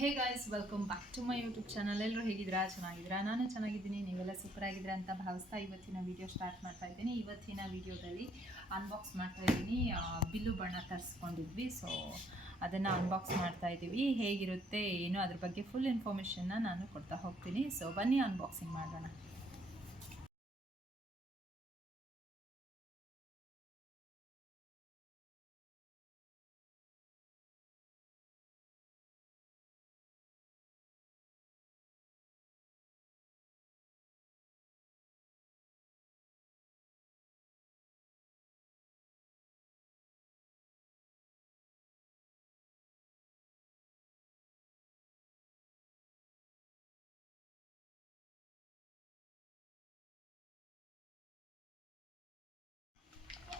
Hey guys, welcome back to my YouTube channel. ಎಲ್ಲರೂ ಹೇಗಿದ್ದೀರಾ? ಚೆನ್ನಾಗಿದ್ದೀರಾ? ನಾನು ಚೆನ್ನಾಗಿದ್ದೀನಿ, ನೀವೆಲ್ಲ ಸೂಪರ್ ಆಗಿದ್ದೀರಾ ಅಂತ ಭಾವಿಸ್ತಾ ಇವತ್ತಿನ ವಿಡಿಯೋ ಸ್ಟಾರ್ಟ್ ಮಾಡ್ತಾ ಇದ್ದೀನಿ. ಇವತ್ತಿನ ವಿಡಿಯೋದಲ್ಲಿ ಅನ್ಬಾಕ್ಸ್ ಮಾಡ್ತಾ ಇದ್ದೀನಿ. ಬಿಲ್ಲು ಬಣ್ಣ ತರಿಸ್ಕೊಂಡಿದ್ವಿ, ಸೊ ಅದನ್ನು ಅನ್ಬಾಕ್ಸ್ ಮಾಡ್ತಾ ಇದ್ದೀವಿ. ಹೇಗಿರುತ್ತೆ ಏನು ಅದ್ರ ಬಗ್ಗೆ ಫುಲ್ ಇನ್ಫಾರ್ಮೇಷನ್ನ ನಾನು ಕೊಡ್ತಾ ಹೋಗ್ತೀನಿ. ಸೊ ಬನ್ನಿ ಅನ್ಬಾಕ್ಸಿಂಗ್ ಮಾಡೋಣ.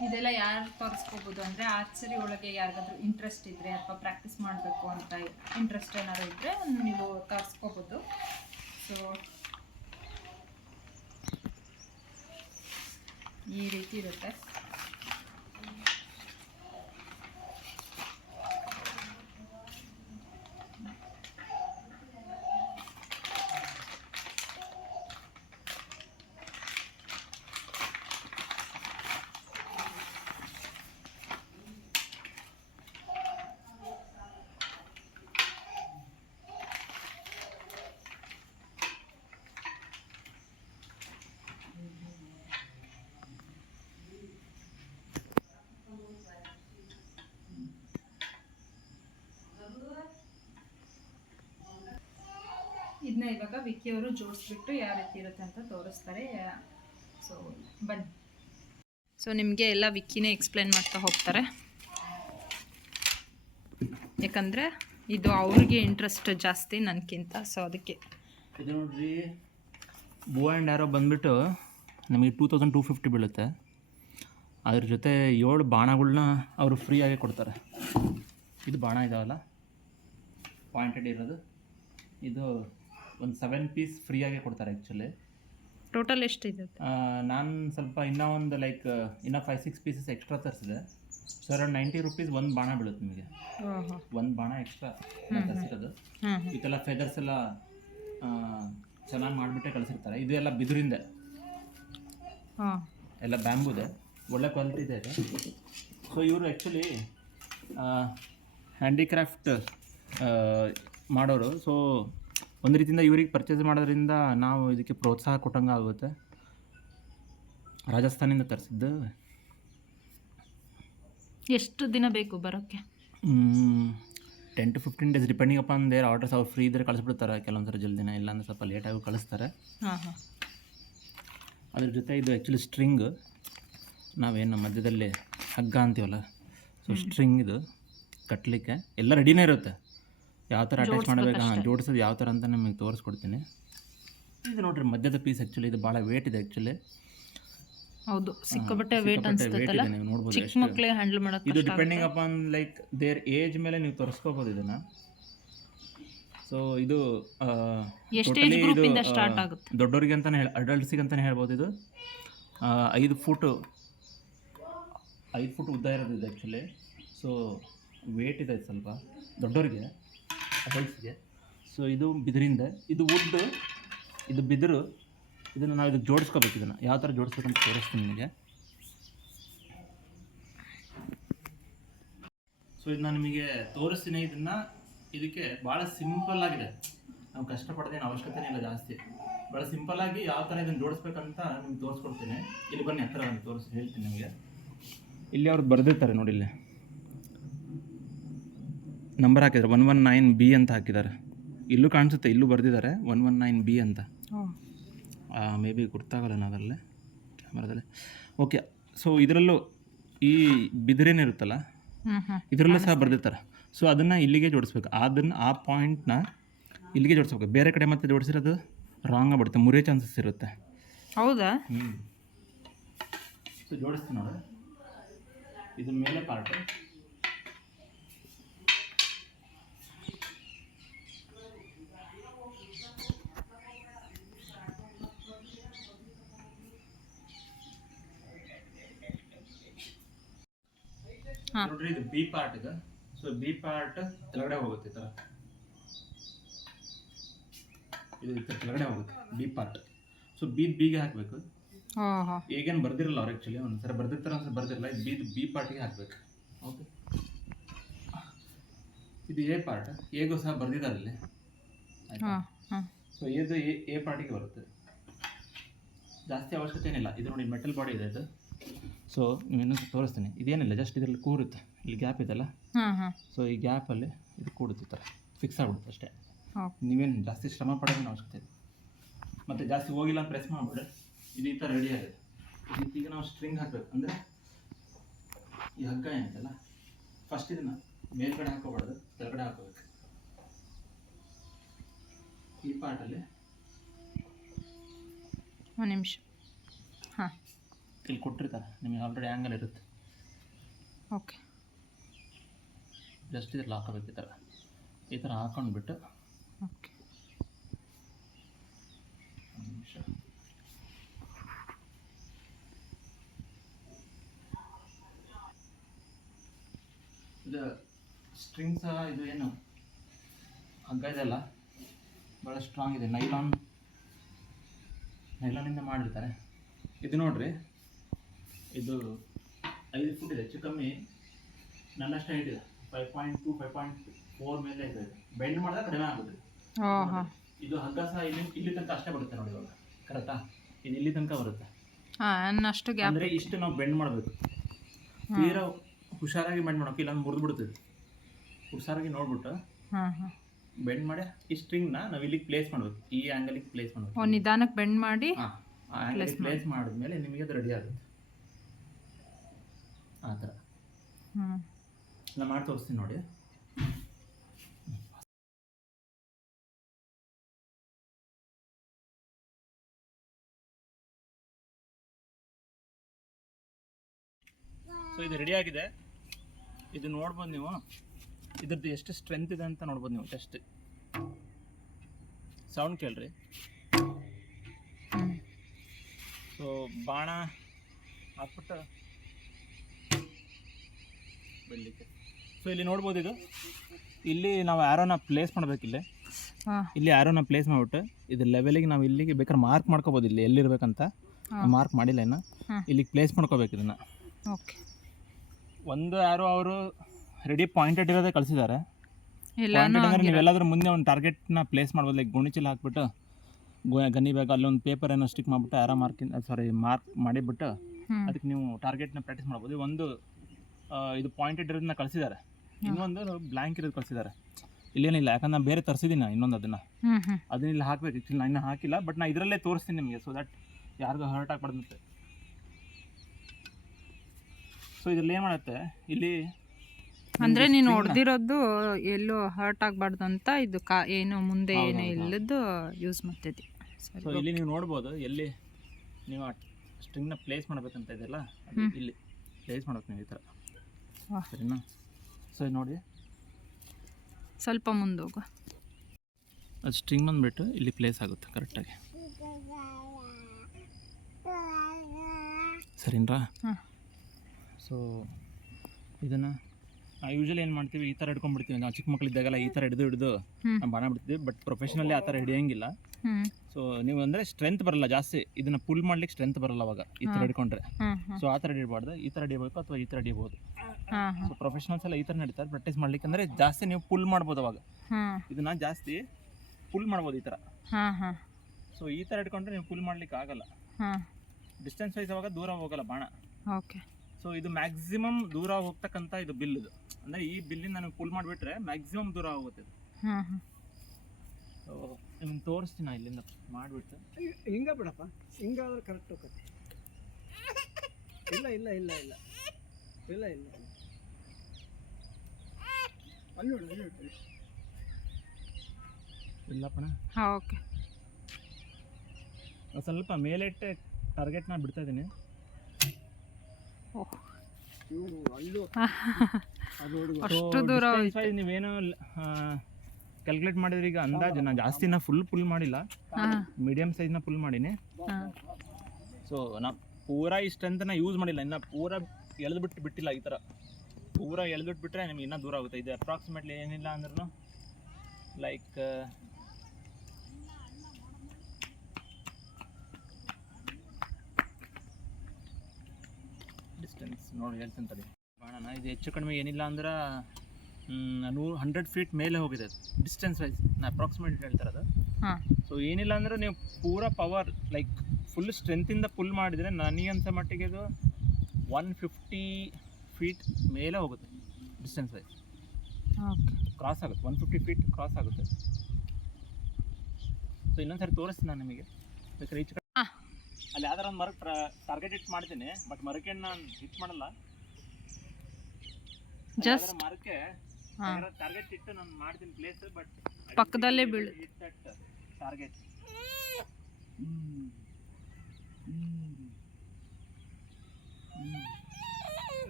ಇದೆಲ್ಲ ಯಾರು ತೋರಿಸ್ಕೋಬೋದು ಅಂದರೆ, ಆರ್ಚರಿ ಒಳಗೆ ಯಾರಿಗಾದ್ರೂ ಇಂಟ್ರೆಸ್ಟ್ ಇದ್ದರೆ ಅಥವಾ ಪ್ರಾಕ್ಟೀಸ್ ಮಾಡಬೇಕು ಅಂತ ಇಂಟ್ರೆಸ್ಟ್ ಏನಾದ್ರು ಇದ್ದರೆ ನೀವು ತೋರಿಸ್ಕೋಬೋದು. ಸೊ ಈ ರೀತಿ ಇರುತ್ತೆ. ಇದನ್ನ ಇವಾಗ ವಿಕ್ಕಿಯವರು ಜೋಡಿಸ್ಬಿಟ್ಟು ಯಾವ ರೀತಿ ಇರುತ್ತೆ ಅಂತ ತೋರಿಸ್ತಾರೆ. ಸೊ ಬನ್ನಿ. ಸೊ ನಿಮಗೆ ಎಲ್ಲ ವಿಕ್ಕಿನೇ ಎಕ್ಸ್ಪ್ಲೇನ್ ಮಾಡ್ತಾ ಹೋಗ್ತಾರೆ, ಯಾಕಂದರೆ ಇದು ಅವ್ರಿಗೆ ಇಂಟ್ರೆಸ್ಟ್ ಜಾಸ್ತಿ ನನಗಿಂತ. ಸೊ ಅದಕ್ಕೆ ಇದು ನೋಡ್ರಿ, ಬೋ ಆ್ಯಂಡ್ ಆ್ಯರೋ ಬಂದುಬಿಟ್ಟು ನಮಗೆ 2250 ಬೀಳುತ್ತೆ. ಅದ್ರ ಜೊತೆ 7 ಬಾಣಗಳನ್ನ ಅವರು ಫ್ರೀಯಾಗಿ ಕೊಡ್ತಾರೆ. ಇದು ಬಾಣ ಇದಾವಲ್ಲ ಪಾಯಿಂಟೆಡ್ ಇರೋದು, ಇದು ಒಂದು 7 ಪೀಸ್ ಫ್ರೀಯಾಗೆ ಕೊಡ್ತಾರೆ. ಆ್ಯಕ್ಚುಲಿ ಟೋಟಲ್ ಎಷ್ಟು ಇದೆ? ನಾನು ಸ್ವಲ್ಪ ಇನ್ನೂ ಒಂದು ಇನ್ನೂ 5-6 ಪೀಸಸ್ ಎಕ್ಸ್ಟ್ರಾ ತರಿಸಿದೆ. ಸೊ ಅರೌಂಡ್ 90 ರೂಪೀಸ್ ಒಂದು ಬಾಣ ಬೀಳುತ್ತೆ ನಿಮಗೆ. ಒಂದು ಬಾಣ ಎಕ್ಸ್ಟ್ರಾ ತರಿಸಿರೋದು. ಇದೆಲ್ಲ ಫೆದರ್ಸ್ ಎಲ್ಲ ಚೆನ್ನಾಗಿ ಮಾಡಿಬಿಟ್ಟೆ ಕಳಿಸಿರ್ತಾರೆ. ಇದು ಎಲ್ಲ ಬಿದಿರಿಂದ, ಎಲ್ಲ ಬ್ಯಾಂಬೂದೆ, ಒಳ್ಳೆ ಕ್ವಾಲಿಟಿ ಇದೆ ಇದು. ಸೊ ಇವರು ಆ್ಯಕ್ಚುಲಿ ಹ್ಯಾಂಡಿಕ್ರಾಫ್ಟ್ ಮಾಡೋರು. ಸೊ ಒಂದು ರೀತಿಯಿಂದ ಇವ್ರಿಗೆ ಪರ್ಚೇಸ್ ಮಾಡೋದ್ರಿಂದ ನಾವು ಇದಕ್ಕೆ ಪ್ರೋತ್ಸಾಹ ಕೊಟ್ಟಂಗೆ ಆಗುತ್ತೆ. ರಾಜಸ್ಥಾನಿಂದ ತರಿಸಿದ್ದು. ಎಷ್ಟು ದಿನ ಬೇಕು ಬರೋಕ್ಕೆ? 10 to 15 days depending upon there orders. ಅವ್ರು ಫ್ರೀ ಇದ್ದರೆ ಕಳಿಸ್ಬಿಡ್ತಾರೆ ಕೆಲವೊಂದು ಸಲ ಜಲ್ದಿನ, ಇಲ್ಲಾಂದರೆ ಸ್ವಲ್ಪ ಲೇಟಾಗಿ ಕಳಿಸ್ತಾರೆ. ಅದ್ರ ಜೊತೆ ಇದು ಆ್ಯಕ್ಚುಲಿ ಸ್ಟ್ರಿಂಗ್, ನಾವೇನು ಮಧ್ಯದಲ್ಲಿ ಹಗ್ಗ ಅಂತೀವಲ್ಲ, ಸೊ ಸ್ಟ್ರಿಂಗ್ ಇದು ಕಟ್ಟಲಿಕ್ಕೆ ಎಲ್ಲ ರೆಡಿನೇ ಇರುತ್ತೆ. ಯಾವ ಥರ ಅಟ್ಯಾಚ್ ಮಾಡಬೇಕು, ಜೋಡಿಸೋದು ಯಾವ ಥರ ಅಂತ ನಿಮಗೆ ತೋರಿಸ್ಕೊಡ್ತೀನಿ. ಇದು ನೋಡಿರಿ ಮಧ್ಯದ ಪೀಸ್. ಆ್ಯಕ್ಚುಲಿ ಇದು ಭಾಳ ವೇಟ್ ಇದೆ. ಆ್ಯಕ್ಚುಲಿ ಹೌದು, ಸಿಕ್ಕಾಪಟ್ಟೆ ವೇಟ್ ಅನ್ಸುತ್ತಲ್ಲ, ನೀವು ನೋಡ್ಬೋದು. ಚಿಕ್ಕ ಮಕ್ಕಳಿಗೆ ಹ್ಯಾಂಡಲ್ ಮಾಡೋದು ಇದು ಡಿಪೆಂಡಿಂಗ್ ಅಪಾನ್ ದೇರ್ ಏಜ್ ಮೇಲೆ ನೀವು ತೋರಿಸ್ಕೋಬೋದು ಇದನ್ನು. ಸೊ ಇದು ದೊಡ್ಡವರಿಗೆ ಅಂತಲೇ ಅಡಲ್ಟ್ಸಿಗೆ ಅಂತಲೇ ಹೇಳ್ಬೋದು. ಇದು 5 ಫುಟ್ ಉದ್ದ ಇರೋದು ಇದು ಆ್ಯಕ್ಚುಲಿ. ಸೊ ವೇಟ್ ಇದೆ ಸ್ವಲ್ಪ ದೊಡ್ಡವರಿಗೆ, ಅಡಲ್ಟ್ಸ್ಗೆ. ಸೊ ಇದು ಬಿದಿರಿಂದ, ಇದು ವುಡ್, ಇದು ಬಿದಿರು. ಇದನ್ನು ನಾವು ಇದಕ್ಕೆ ಜೋಡಿಸ್ಕೋಬೇಕು. ಇದನ್ನು ಯಾವ ಥರ ಜೋಡಿಸ್ಬೇಕಂತ ತೋರಿಸ್ತೀನಿ ನಿಮಗೆ. ಸೊ ಇದು ನಾನು ನಿಮಗೆ ತೋರಿಸ್ತೀನಿ. ಇದಕ್ಕೆ ಭಾಳ ಸಿಂಪಲ್ ಆಗಿದೆ, ನಾವು ಕಷ್ಟಪಡೋದೇನು ಅವಶ್ಯಕತೆ ಇಲ್ಲ ಜಾಸ್ತಿ. ಭಾಳ ಸಿಂಪಲ್ಲಾಗಿ ಯಾವ ಥರ ಇದನ್ನು ಜೋಡಿಸ್ಬೇಕಂತ ನಿಮ್ಗೆ ತೋರಿಸ್ಕೊಡ್ತೀನಿ. ಇಲ್ಲಿ ಬನ್ನಿ, ಹತ್ತಿರ ನಾನು ಹೇಳ್ತೀನಿ ನಿಮಗೆ. ಇಲ್ಲಿ ಅವ್ರು ಬರೆದಿರ್ತಾರೆ ನೋಡಿ, ಇಲ್ಲಿ ನಂಬರ್ ಹಾಕಿದ್ದಾರೆ, 119B ಅಂತ ಹಾಕಿದ್ದಾರೆ. ಇಲ್ಲೂ ಕಾಣಿಸುತ್ತೆ, ಇಲ್ಲೂ ಬರೆದಿದ್ದಾರೆ 119B ಅಂತ. ಮೇ ಬಿ ಗೊತ್ತಾಗಲ್ಲ ನಾವಲ್ಲೇ ಕ್ಯಾಮ್ರಾದಲ್ಲಿ. ಓಕೆ, ಸೊ ಇದರಲ್ಲೂ ಈ ಬಿದಿರೇನಿರುತ್ತಲ್ಲ, ಇದರಲ್ಲೂ ಸಹ ಬರೆದಿರ್ತಾರೆ. ಸೊ ಅದನ್ನು ಇಲ್ಲಿಗೆ ಜೋಡಿಸ್ಬೇಕು. ಆ ಪಾಯಿಂಟ್ನ ಇಲ್ಲಿಗೆ ಜೋಡಿಸ್ಬೇಕು. ಬೇರೆ ಕಡೆ ಮತ್ತೆ ಜೋಡಿಸಿರೋದು ರಾಂಗ್ ಆಗ್ಬಿಡುತ್ತೆ, ಮುರಿಯೋ ಚಾನ್ಸಸ್ ಇರುತ್ತೆ. ಹೌದಾ? ಸೊ ಜೋಡಿಸ್ತೀನಿ ನೋಡಿ. ಇದು ಮೇಲೆ ಪಾರ್ಟ್, ನೋಡ್ರಿ ಇದು ಬಿ ಪಾರ್ಟ್ ಇದೆ. ಸೊ ಬಿ ಪಾರ್ಟ್ ಕೆಳಗಡೆ ಹೋಗುತ್ತೆ ಈ ಥರ. ಇದು ಈ ಕೆಳಗಡೆ ಹೋಗುತ್ತೆ ಬಿ ಪಾರ್ಟ್. ಸೊ ಬಿಗೆ ಹಾಕಬೇಕು. ಓಹೋ ಈಗೇನು ಬರ್ದಿರಲ್ಲ ಅವ್ರು ಆ್ಯಕ್ಚುಲಿ, ಒಂದ್ಸರಿ ಬರ್ದಿರ್ತಾರೆ ಒಂದ್ಸರಿ ಬರ್ದಿರಲ್ಲ. ಇದು ಬಿ ಪಾರ್ಟಿಗೆ ಹಾಕಬೇಕು. ಓಕೆ, ಇದು ಎ ಪಾರ್ಟ್. ಎಗೂ ಸಹ ಬರ್ದಿದ್ದಾರೆ ಅಲ್ಲಿ. ಆಯಿತಾ? ಸೊ ಇದು ಎ ಪಾರ್ಟಿಗೆ ಬರುತ್ತೆ. ಜಾಸ್ತಿ ಅವಶ್ಯಕತೆ ಏನಿಲ್ಲ. ಇದು ನೋಡಿ ಮೆಟಲ್ ಬಾಡಿ ಇದೆ ಇದು. ಸೊ ನೀವೇನು ತೋರಿಸ್ತೀನಿ. ಇದೇನಿಲ್ಲ, ಜಸ್ಟ್ ಇದರಲ್ಲಿ ಕೂರುತ್ತೆ. ಇಲ್ಲಿ ಗ್ಯಾಪ್ ಇದೆಲ್ಲ. ಸೊ ಈ ಗ್ಯಾಪಲ್ಲಿ ಇದು ಕೂಡುತ್ತೆ, ಈ ಥರ ಫಿಕ್ಸ್ ಆಗ್ಬಿಡುತ್ತೆ ಅಷ್ಟೇ. ನೀವೇನು ಜಾಸ್ತಿ ಶ್ರಮ ಪಡೋದೇನು ಅವಶ್ಯಕತೆ ಇದೆ. ಮತ್ತು ಜಾಸ್ತಿ ಹೋಗಿಲ್ಲ ಪ್ರೆಸ್ ಮಾಡಿಬಿಡ್ರೆ ಇದು ಈ ಥರ ರೆಡಿ ಆಗಿದೆ. ಈಗ ನಾವು ಸ್ಟ್ರಿಂಗ್ ಹಾಕಬೇಕು. ಅಂದರೆ ಈ ಹಗ್ಗ ಏನಿದೆಲ್ಲ ಫಸ್ಟ್ ಇದನ್ನು ಮೇಲ್ಗಡೆ ಹಾಕೋಬಾರ್ದು, ಕೆಳಗಡೆ ಹಾಕೋಬೇಕು. ಈ ಪಾರ್ಟಲ್ಲಿ ಒಂದು ನಿಮಿಷ. ಹಾಂ, ಇಲ್ಲಿ ಕೊಟ್ಟಿರ್ತಾರೆ ನಿಮಗೆ ಆಲ್ರೆಡಿ ಆ್ಯಂಗಲ್ ಇರುತ್ತೆ. ಓಕೆ, ಜಸ್ಟ್ ಇದ್ರಲ್ಲಿ ಹಾಕೋಬೇಕು. ಈ ಥರ ಹಾಕೊಂಡ್ಬಿಟ್ಟು ಓಕೆ, ಒಂದು ನಿಮಿಷ. ಇದು ಸ್ಟ್ರಿಂಗ್ ಸಹ ಇದು ಏನು ಹಗ್ಗ ಇದೆಲ್ಲ ಭಾಳ ಸ್ಟ್ರಾಂಗ್ ಇದೆ. ನೈಲಾನಿಂದ ಮಾಡಿರ್ತಾರೆ. ಇದು ನೋಡ್ರಿ, ಇದು 5 ಫುಟ್ ಇದೆ. ಹೆಚ್ಚು ಕಮ್ಮಿ ನನ್ನಷ್ಟು ಹೈಟ್ ಇದೆ. 5.2 5.4 ಮೇಲೆ ಇದೆ. ಬೆಂಡ್ ಮಾಡಿದ್ರೆ ಕಡಿಮೆ ಆಗುತ್ತೆ. ಇದು ಹಗ್ಗ ಸಹ ಇಲ್ಲಿ ತನಕ ಅಷ್ಟೇ ಬರುತ್ತೆ ನೋಡಿ. ಇವಾಗ ಕರೆಕ್ಟಾ? ಇದು ಇಲ್ಲಿ ತನಕ ಬರುತ್ತೆ. ಅಷ್ಟು ಗ್ಯಾಪ್ ಅಂದರೆ ಇಷ್ಟು ನಾವು ಬೆಂಡ್ ಮಾಡಬೇಕು. ತೀರಾ ಹುಷಾರಾಗಿ ಬೆಂಡ್ ಮಾಡೋಕೆ, ಇಲ್ಲ ಮುರಿದು ಬಿಡ್ತದೆ. ಹುಷಾರಾಗಿ ನೋಡ್ಬಿಟ್ಟು ಬೆಂಡ್ ಮಾಡಿ ಈ ಸ್ಟ್ರಿಂಗ್ನ ನಾವು ಇಲ್ಲಿಗೆ ಪ್ಲೇಸ್ ಮಾಡಬೇಕು. ಈ ಆ್ಯಂಗಲಿಗೆ ಪ್ಲೇಸ್ ಮಾಡಬೇಕು. ನಿಧಾನಕ್ಕೆ ಬೆಂಡ್ ಮಾಡಿ ಆ ಆ್ಯಂಗಲಿಗೆ ಪ್ಲೇಸ್ ಮಾಡಿದ್ಮೇಲೆ ನಿಮಗೆ ಅದು ರೆಡಿ ಆಗುತ್ತೆ. ಆ ಥರ ನಾನು ಮಾಡಿ ತೋರಿಸ್ತೀನಿ ನೋಡಿ. ಸೊ ಇದು ರೆಡಿ ಆಗಿದೆ. ಇದು ನೋಡ್ಬೋದು ನೀವು. ಇದ್ರದ್ದು ಎಷ್ಟು ಸ್ಟ್ರೆಂತ್ ಇದೆ ಅಂತ ನೋಡ್ಬೋದು ನೀವು. ಜಸ್ಟ್ ಸೌಂಡ್ ಕೇಳ್ರಿ. ಸೊ ಬಾಣ ಹಾಕ್ಬಿಟ್ಟು ಬೆಳಲಿಕ್ಕೆ. ಸೊ ಇಲ್ಲಿ ನೋಡ್ಬೋದು. ಇಲ್ಲಿ ನಾವು ಆ್ಯರೋನ ಪ್ಲೇಸ್ ಮಾಡ್ಬೇಕು. ಇಲ್ಲಿ ಆ್ಯರೋನ ಪ್ಲೇಸ್ ಮಾಡಿಬಿಟ್ಟು ಇದು ಲೆವೆಲಿಗೆ ನಾವು ಇಲ್ಲಿಗೆ ಬೇಕಾದ್ರೆ ಮಾರ್ಕ್ ಮಾಡ್ಕೋಬೋದು. ಇಲ್ಲಿ ಎಲ್ಲಿರ್ಬೇಕಂತ ಮಾರ್ಕ್ ಮಾಡಿಲ್ಲ ಇನ್ನು. ಇಲ್ಲಿಗೆ ಪ್ಲೇಸ್ ಮಾಡ್ಕೋಬೇಕು ಇದನ್ನು. ಓಕೆ, ಒಂದು ಆ್ಯರೋ ಅವರು ರೆಡಿ ಪಾಯಿಂಟೆಡ್ ಇರೋದೇ ಕಳಿಸಿದ್ದಾರೆ. ನೀವೆಲ್ಲಾದ್ರೂ ಮುಂದೆ ಒಂದು ಟಾರ್ಗೆಟ್ನ ಪ್ಲೇಸ್ ಮಾಡ್ಬೋದು. ಲೈಕ್ ಗುಣಿಚೀಲ ಹಾಕ್ಬಿಟ್ಟು ಗನ್ನಿ ಬ್ಯಾಗ್ ಅಲ್ಲೊಂದು ಪೇಪರ್ ಏನೋ ಸ್ಟಿಕ್ ಮಾಡಿಬಿಟ್ಟು ಆ್ಯರೋ ಮಾರ್ಕ್ ಮಾಡಿಬಿಟ್ಟು ಅದಕ್ಕೆ ನೀವು ಟಾರ್ಗೆಟ್ನ ಪ್ರಾಕ್ಟೀಸ್ ಮಾಡ್ಬೋದು. ಒಂದು ಇದು ಪಾಯಿಂಟೆಡ್ ಇರೋದನ್ನ ಕಳಿಸಿದ್ದಾರೆ, ಇನ್ನೊಂದು ಬ್ಲ್ಯಾಂಕ್ ಇರೋದು ಕಳಿಸಿದ್ದಾರೆ. ಇಲ್ಲೇನಿಲ್ಲ, ಯಾಕಂದ್ರೆ ನಾನು ಬೇರೆ ತರಿಸಿದ್ದೀನಿ ಇನ್ನೊಂದು ಅದನ್ನ ಇಲ್ಲಿ ಹಾಕಬೇಕು. ಆ್ಯಕ್ಚುಲಿ ನಾನು ಇನ್ನೂ ಹಾಕಿಲ್ಲ, ಬಟ್ ನಾನು ಇದರಲ್ಲೇ ತೋರಿಸ್ತೀನಿ ನಿಮಗೆ. ಸೊ ದಟ್ ಯಾರಿಗೂ ಹರ್ಟ್ ಆಗಬಾರ್ದಂತೆ. ಸೊ ಇದ್ರಲ್ಲಿ ಏನು ಮಾಡುತ್ತೆ, ಇಲ್ಲಿ ಅಂದರೆ ನೀನು ಹೊಡೆದಿರೋದು ಎಲ್ಲೋ ಹರ್ಟ್ ಆಗಬಾರ್ದು ಅಂತ ಇದು ಏನು ಮುಂದೆ ಏನು ಇಲ್ಲದ್ದು ಯೂಸ್ ಮಾಡ್ತಿದ್ದೆ. ಸೊ ಇಲ್ಲಿ ನೀವು ನೋಡ್ಬೋದು ಎಲ್ಲಿ ನೀವು ಸ್ಟ್ರಿಂಗ್ನ ಪ್ಲೇಸ್ ಮಾಡಬೇಕಂತ ಇದೆಲ್ಲ ಇಲ್ಲಿ ಪ್ಲೇಸ್ ಮಾಡ್ಬೇಕು ನೀವು ಈ ಥರ. ಸರಿನಾ? ಸೊ ನೋಡಿ ಸ್ವಲ್ಪ ಮುಂದೆ ಹೋಗು. ಅದು ಸ್ಟ್ರಿಂಗ್ ಬಂದುಬಿಟ್ಟು ಇಲ್ಲಿ ಪ್ಲೇಸ್ ಆಗುತ್ತೆ ಕರೆಕ್ಟಾಗಿ. ಸರಿನಾ? ಸೊ ಇದನ್ನು ನಾವು ಯೂಶಲಿ ಏನು ಮಾಡ್ತೀವಿ, ಈ ಥರ ಹಿಡ್ಕೊಂಡ್ಬಿಡ್ತೀವಿ. ನಾವು ಚಿಕ್ಕ ಮಕ್ಕಳಿದ್ದಾಗೆಲ್ಲ ಈ ಥರ ಹಿಡಿದು ನಾವು ಬಾಣ ಬಿಡ್ತೀವಿ. ಬಟ್ ಪ್ರೊಫೆಷನಲಿ ಆ ಥರ ಹಿಡಿಯೋಂಗಿಲ್ಲ. ಸೊ ನೀವು ಅಂದರೆ ಸ್ಟ್ರೆಂತ್ ಬರಲ್ಲ ಜಾಸ್ತಿ. ಇದನ್ನು ಪುಲ್ ಮಾಡ್ಲಿಕ್ಕೆ ಸ್ಟ್ರೆಂತ್ ಬರಲ್ಲ ಅವಾಗ ಈ ಥರ ಹಿಡ್ಕೊಂಡ್ರೆ. ಸೊ ಆ ಥರ ಹಿಡಿಬಾರ್ದು, ಈ ಥರ ಹಿಡಿಬೇಕು ಅಥವಾ ಈ ಥರ ಹಿಡಿಬೋದು. ಸೊ ಪ್ರೊಫೆಷನಲ್ಸ್ ಎಲ್ಲ ಈ ಥರ ನಡೀತಾರೆ ಪ್ರಾಕ್ಟೀಸ್ ಮಾಡ್ಲಿಕ್ಕೆ. ಅಂದರೆ ಜಾಸ್ತಿ ನೀವು ಪುಲ್ ಮಾಡ್ಬೋದು ಅವಾಗ. ಇದನ್ನ ಜಾಸ್ತಿ ಪುಲ್ ಮಾಡ್ಬೋದು ಈ ಥರ. ಸೊ ಈ ಥರ ಹಿಡ್ಕೊಂಡ್ರೆ ನೀವು ಪುಲ್ ಮಾಡ್ಲಿಕ್ಕೆ ಆಗಲ್ಲ. ಡಿಸ್ಟೆನ್ಸ್ ವೈಸ್ ಅವಾಗ ದೂರ ಹೋಗಲ್ಲ ಬಾಣ. ಓಕೆ. ಸೊ ಇದು ಮ್ಯಾಕ್ಸಿಮಮ್ ದೂರ ಹೋಗ್ತಕ್ಕಂಥ ಇದು ಬಿಲ್. ಇದು ಅಂದರೆ ಈ ಬಿಲ್ಲಿಂದ ನಾನು ಪುಲ್ ಮಾಡಿಬಿಟ್ರೆ ಮ್ಯಾಕ್ಸಿಮಮ್ ದೂರ ಹೋಗುತ್ತೆ ಇದು. ಸೊ ನಿಮ್ಗೆ ತೋರಿಸ್ತೀನಿ ನಾನು ಇಲ್ಲಿಂದ ಮಾಡಿಬಿಟ್ಟು. ಹಿಂಗೆ ಬಿಡಪ್ಪ, ಹಿಂಗಾದ್ರೆ ಕರೆಕ್ಟ್ ಹೋಗುತ್ತೆ. ಇಲ್ಲ ಇಲ್ಲ ಇಲ್ಲ ಇಲ್ಲ ಇಲ್ಲ ಇಲ್ಲ ಅಲ್ಲಿ ನೋಡಿ ಅಲ್ಲಿ ನೋಡಿ. ಇಲ್ಲಪ್ಪಣ. ಹಾಂ, ಓಕೆ. ಸ್ವಲ್ಪ ಮೇಲಿಟ್ಟೆ ಟಾರ್ಗೆಟ್ನ ಬಿಡ್ತಾ ಇದ್ದೀನಿ. ಅಷ್ಟು ದೂರ ನೀವೇನು ಕ್ಯಾಲ್ಕುಲೇಟ್ ಮಾಡಿದ್ರೆ ಈಗ ಅಂದಾಜು ನಾನು ಜಾಸ್ತಿನ ಫುಲ್ ಮಾಡಿಲ್ಲ, ಮೀಡಿಯಮ್ ಸೈಜ್ನ ಫುಲ್ ಮಾಡೀನಿ. ಸೊ ನಾ ಪೂರಾ ಈ ಸ್ಟ್ರೆಂತ್ನ ಯೂಸ್ ಮಾಡಿಲ್ಲ, ಇನ್ನು ಪೂರಾ ಬಿಟ್ಟಿಲ್ಲ. ಈ ಥರ ಪೂರಾ ಎಳೆದ್ಬಿಟ್ಬಿಟ್ರೆ ನಿಮ್ಗೆ ಇನ್ನೂ ದೂರ ಆಗುತ್ತೆ. ಇದು ಅಪ್ರಾಕ್ಸಿಮೇಟ್ಲಿ ಏನಿಲ್ಲ ಅಂದ್ರೂ ಲೈಕ್ ನೋಡಿ ಹೇಳ್ತೀನಿ ತಡಿ ಮಾಡೋಣ. ಇದು ಹೆಚ್ಚು ಕಡಿಮೆ ಏನಿಲ್ಲ ಅಂದ್ರೆ 100 ಫೀಟ್ ಮೇಲೆ ಹೋಗಿದೆ ಡಿಸ್ಟೆನ್ಸ್ ವೈಸ್, ನಾನು ಅಪ್ರಾಕ್ಸಿಮೇಟ್ ಹೇಳ್ತಾರದು. ಹಾಂ. ಸೊ ಏನಿಲ್ಲ ಅಂದರೆ ನೀವು ಪೂರ ಪವರ್ ಲೈಕ್ ಫುಲ್ ಸ್ಟ್ರೆಂತಿಂದ ಪುಲ್ ಮಾಡಿದರೆ ನನಗನ್ಸೋ ಮಟ್ಟಿಗೆ ಇದು 150 ಫೀಟ್ ಮೇಲೆ ಹೋಗುತ್ತೆ ಡಿಸ್ಟೆನ್ಸ್ ವೈಸ್. ಓಕೆ. ಕ್ರಾಸ್ ಆಗುತ್ತೆ, 150 ಫೀಟ್ ಕ್ರಾಸ್ ಆಗುತ್ತೆ. ಸೊ ಇನ್ನೊಂದು ಸರಿ ತೋರಿಸ್ತೀನಿ ನಾನು ನಿಮಗೆ ಬೇಕಾದ್ರೆ ಈಚೆ ಅಲ್ಲಿ ಯಾವ್ದಾರ ಒಂದು ಮರಕ್ಕೆ ಟಾರ್ಗೆಟ್ ಹಿಟ್ ಮಾಡ್ತೀನಿ, ಬಟ್ ಮರಕ್ಕೆ ನಾನು ಹಿಟ್ ಮಾಡಲ್ಲ. ಜಸ್ಟ್ ಮರಕ್ಕೆ ಟಾರ್ಗೆಟ್ ಇಟ್ಟು ನಾನು ಮಾಡ್ತೀನಿ ಪ್ಲೇಸ್, ಬಟ್ ಪಕ್ಕದಲ್ಲೇ ಬೀಳು ಟಾರ್ಗೆಟ್.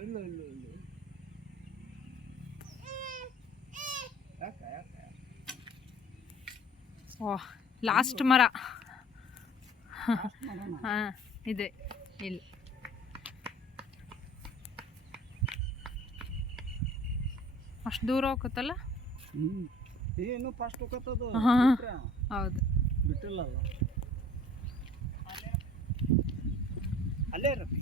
ಇಲ್ಲ ಇಲ್ಲ ಇಲ್ಲ ಯಾಕೆ ಯಾಕೆ ಓಹ್ ಲಾಸ್ಟ್ ಮರ. ಹಾಂ ಇದೆ ಇಲ್ಲಿ. ಅಷ್ಟು ದೂರ ಹೋಗುತ್ತಲ್ಲ. ಏನು ಫಾಸ್ಟ್ ಹೋಗತ್ತದು. ಹೌದು, ಬಿಟ್ಟಿಲ್ಲ ಅದು ಅಲ್ಲೇ ಇರತ್ತೆ.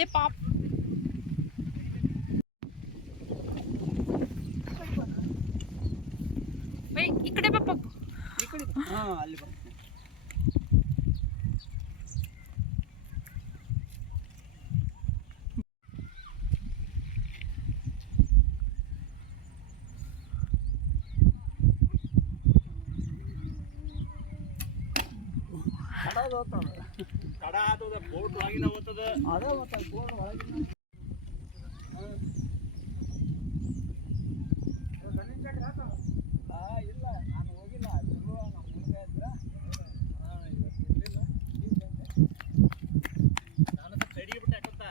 ಏ ಪಾಪ್ ಈ ಕಡೆ ಬಾ ಪಾಪ್. ಈ ಕಡೆ ಹಾಂ ಅಲ್ಲಿ ಬರ್ತದೆ. ತಡ ಆತದ ಬೋಟ್ ಒಳಗಿನ ಹೋಗ್ತದ. ಅದೇ ಮತ್ತೆ ಬೋಟ್ ಒಳಗಿನ ಇಲ್ಲ ನಾನು ಹೋಗಿಲ್ಲ. ನಮ್ಮ ಹುಡುಗ ಇದ್ರ ಇವತ್ತಿರಲಿಲ್ಲ. ನಾನು ಸ್ವಲ್ಪ ಸೈಡಿಗೆ ಬಿಟ್ಟೆ ಹಾಕತ್ತ.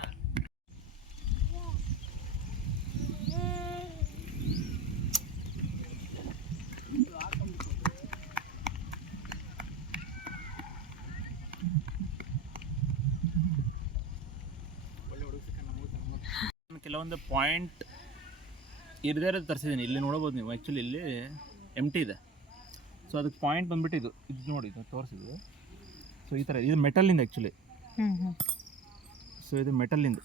ಕೆಲವೊಂದು ಪಾಯಿಂಟ್ ಇರದೇ ಇರೋದು ತರಿಸಿದ್ದೀನಿ. ಇಲ್ಲಿ ನೋಡ್ಬೋದು ನೀವು, ಆ್ಯಕ್ಚುಲಿ ಇಲ್ಲಿ ಎಂಟಿ ಇದೆ. ಸೊ ಅದಕ್ಕೆ ಪಾಯಿಂಟ್ ಬಂದ್ಬಿಟ್ಟು ಇದು ನೋಡಿ, ಇದು ತೋರಿಸಿದ್ದು. ಸೊ ಈ ಥರ ಇದು ಮೆಟಲಿಂದ ಆ್ಯಕ್ಚುಲಿ. ಸೊ ಇದು ಮೆಟಲಿಂದು.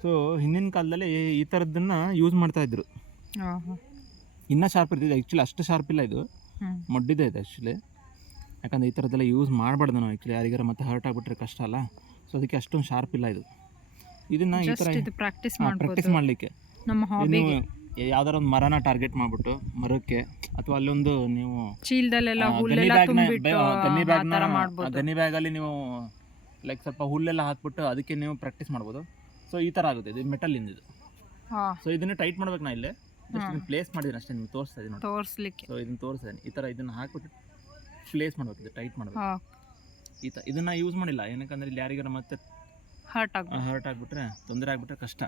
ಸೊ ಹಿಂದಿನ ಕಾಲದಲ್ಲಿ ಈ ಥರದ್ದನ್ನು ಯೂಸ್ ಮಾಡ್ತಾಯಿದ್ರು. ಇನ್ನೂ ಶಾರ್ಪ್ ಇರ್ತಿದೆ, ಆ್ಯಕ್ಚುಲಿ ಅಷ್ಟು ಶಾರ್ಪ್ ಇಲ್ಲ ಇದು, ಮಡ್ಡಿದೆ ಇದು ಆ್ಯಕ್ಚುಲಿ. ಯಾಕಂದರೆ ಈ ಥರದ್ದೆಲ್ಲ ಯೂಸ್ ಮಾಡಬಾರ್ದು ನಾವು ಆ್ಯಕ್ಚುಲಿ, ಯಾರಿಗಾರ ಮತ್ತೆ ಹರ್ಟ್ ಆಗಿಬಿಟ್ರೆ ಕಷ್ಟ ಅಲ್ಲ. ಸೊ ಅದಕ್ಕೆ ಅಷ್ಟೊಂದು ಶಾರ್ಪ್ ಇಲ್ಲ ಇದು. ಇದನ್ನು ಈ ಥರ ಪ್ರಾಕ್ಟೀಸ್ ಮಾಡಲಿಕ್ಕೆ ನೀವು ಯಾವ್ದಾರ ಒಂದು ಮರನ ಟಾರ್ಗೆಟ್ ಮಾಡಿಬಿಟ್ಟು ಮರಕ್ಕೆ, ಅಥವಾ ಅಲ್ಲೊಂದು ನೀವು ಗನ್ನಿ ಬ್ಯಾಗಲ್ಲಿ ನೀವು ಲೈಕ್ ಸ್ವಲ್ಪ ಹುಲ್ಲೆಲ್ಲ ಹಾಕ್ಬಿಟ್ಟು ಅದಕ್ಕೆ ನೀವು ಪ್ರಾಕ್ಟೀಸ್ ಮಾಡ್ಬೋದು. ಸೊ ಈ ಥರ ಆಗುತ್ತೆ. ಇದು ಮೆಟಲಿಂದ ಇದು. ಸೊ ಇದನ್ನು ಟೈಟ್ ಮಾಡ್ಬೇಕು. ನಾ ಇಲ್ಲೇ ಜಸ್ಟ್ ಪ್ಲೇಸ್ ಮಾಡಿದ್ದೀನಿ ಅಷ್ಟೇ, ನಿಮ್ಗೆ ತೋರಿಸ್ತಾ ಇದ್ದೀನಿ ತೋರಿಸ್ಲಿಕ್ಕೆ. ಸೊ ಇದನ್ನು ತೋರಿಸ್ತೀನಿ. ಈ ಥರ ಇದನ್ನು ಹಾಕ್ಬಿಟ್ಟು ಪ್ಲೇಸ್ ಮಾಡ್ಬೇಕು, ಇದು ಟೈಟ್ ಮಾಡ್ಬೇಕು. ಈ ಥರ ಇದನ್ನು ಯೂಸ್ ಮಾಡಿಲ್ಲ, ಏನಕ್ಕಂದ್ರೆ ಇಲ್ಲಿ ಯಾರಿಗಾರ ಮತ್ತೆ ಹರ್ಟ್ ಆಗಿಬಿಟ್ರೆ, ತೊಂದರೆ ಆಗಿಬಿಟ್ರೆ ಕಷ್ಟ.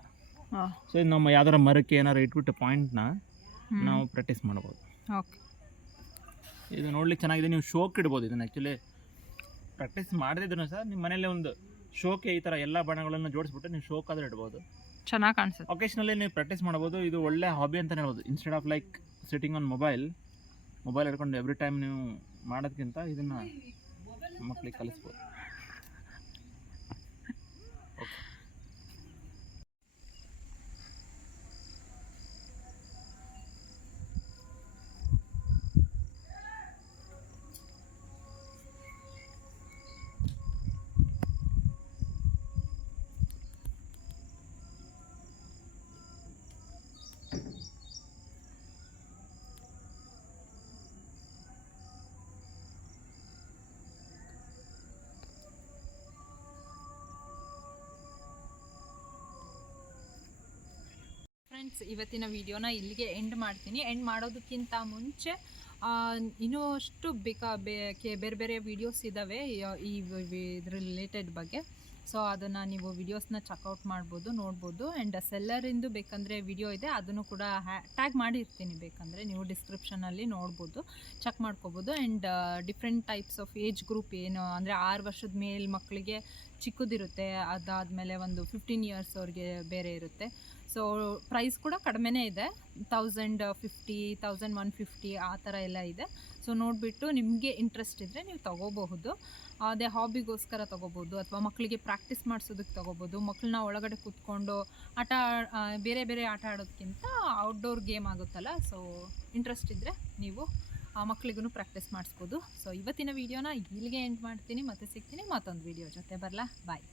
ಸೊ ಇದು ನಮ್ಮ ಯಾವ್ದಾರ ಮರಕ್ಕೆ ಏನಾರು ಇಟ್ಬಿಟ್ಟು ಪಾಯಿಂಟ್ನ ನಾವು ಪ್ರಾಕ್ಟೀಸ್ ಮಾಡ್ಬೋದು. ಇದು ನೋಡ್ಲಿಕ್ಕೆ ಚೆನ್ನಾಗಿದೆ. ನೀವು ಶೋಕ್ ಇಡ್ಬೋದು ಇದನ್ನು. ಆ್ಯಕ್ಚುಲಿ ಪ್ರಾಕ್ಟೀಸ್ ಮಾಡದಿದ್ರು ಸಹ ನಿಮ್ಮ ಮನೇಲಿ ಒಂದು ಶೋಕೆ ಈ ಥರ ಎಲ್ಲ ಬಣ್ಣಗಳನ್ನು ಜೋಡಿಸ್ಬಿಟ್ಟು ನೀವು ಶೋಕ್ ಆದರೂ ಇಡ್ಬೋದು, ಚೆನ್ನಾಗಿ ಕಾಣಿಸುತ್ತೆ. ಒಕೇಶ್ನಲ್ಲಿ ನೀವು ಪ್ರಾಕ್ಟೀಸ್ ಮಾಡ್ಬೋದು. ಇದು ಒಳ್ಳೆ ಹಾಬಿ ಅಂತಲೇ ಹೇಳ್ಬೋದು. Instead of like sitting on mobile ಹಿಡ್ಕೊಂಡು ಎವ್ರಿ ಟೈಮ್ ನೀವು ಮಾಡೋದಕ್ಕಿಂತ ಇದನ್ನು ಮಕ್ಕಳಿಗೆ ಕಲಿಸ್ಬೋದು. ಫ್ರೆಂಡ್ಸ್, ಇವತ್ತಿನ ವಿಡಿಯೋನ ಇಲ್ಲಿಗೆ ಎಂಡ್ ಮಾಡ್ತೀನಿ. ಎಂಡ್ ಮಾಡೋದಕ್ಕಿಂತ ಮುಂಚೆ ಇನ್ನೂ ಅಷ್ಟು ಬೇರೆ ಬೇರೆ ವೀಡಿಯೋಸ್ ಇದ್ದಾವೆ ಈ ಇದ್ರ ರಿಲೇಟೆಡ್ ಬಗ್ಗೆ. ಸೊ ಅದನ್ನು ನೀವು ವಿಡಿಯೋಸ್ನ ಚೆಕ್ಔಟ್ ಮಾಡ್ಬೋದು, ನೋಡ್ಬೋದು. ಆ್ಯಂಡ್ ಸೆಲ್ಲರಿಂದು ಬೇಕಂದರೆ ವಿಡಿಯೋ ಇದೆ, ಅದನ್ನು ಕೂಡ ಟ್ಯಾಗ್ ಮಾಡಿರ್ತೀನಿ, ಬೇಕಂದರೆ ನೀವು ಡಿಸ್ಕ್ರಿಪ್ಷನಲ್ಲಿ ನೋಡ್ಬೋದು, ಚೆಕ್ ಮಾಡ್ಕೋಬೋದು. And different types of age group ಏನು ಅಂದರೆ 6 ವರ್ಷದ ಮೇಲ್ ಮಕ್ಕಳಿಗೆ ಚಿಕ್ಕದಿರುತ್ತೆ, ಅದಾದಮೇಲೆ ಒಂದು 15 ಇಯರ್ಸ್ ಅವ್ರಿಗೆ ಬೇರೆ ಇರುತ್ತೆ. ಸೊ ಪ್ರೈಸ್ ಕೂಡ ಕಡಿಮೆನೇ ಇದೆ, 1050, 1150 ಆ ಥರ ಎಲ್ಲ ಇದೆ. ಸೊ ನೋಡಿಬಿಟ್ಟು ನಿಮಗೆ ಇಂಟ್ರೆಸ್ಟ್ ಇದ್ದರೆ ನೀವು ತೊಗೋಬಹುದು. ಅದೇ ಹಾಬಿಗೋಸ್ಕರ ತೊಗೋಬೋದು, ಅಥವಾ ಮಕ್ಕಳಿಗೆ ಪ್ರಾಕ್ಟೀಸ್ ಮಾಡಿಸೋದಕ್ಕೆ ತೊಗೋಬೋದು. ಮಕ್ಕಳನ್ನ ಒಳಗಡೆ ಕೂತ್ಕೊಂಡು ಬೇರೆ ಬೇರೆ ಆಟ ಆಡೋದಕ್ಕಿಂತ ಔಟ್ಡೋರ್ ಗೇಮ್ ಆಗುತ್ತಲ್ಲ, ಸೊ ಇಂಟ್ರೆಸ್ಟ್ ಇದ್ದರೆ ನೀವು ಮಕ್ಕಳಿಗೂ ಪ್ರಾಕ್ಟೀಸ್ ಮಾಡಿಸ್ಬೋದು. ಸೊ ಇವತ್ತಿನ ವೀಡಿಯೋನ ಇಲ್ಲಿಗೆ ಎಂಡ್ ಮಾಡ್ತೀನಿ, ಮತ್ತೆ ಸಿಗ್ತೀನಿ ಮತ್ತೊಂದು ವೀಡಿಯೋ ಜೊತೆ. ಬರಲಾ, ಬಾಯ್.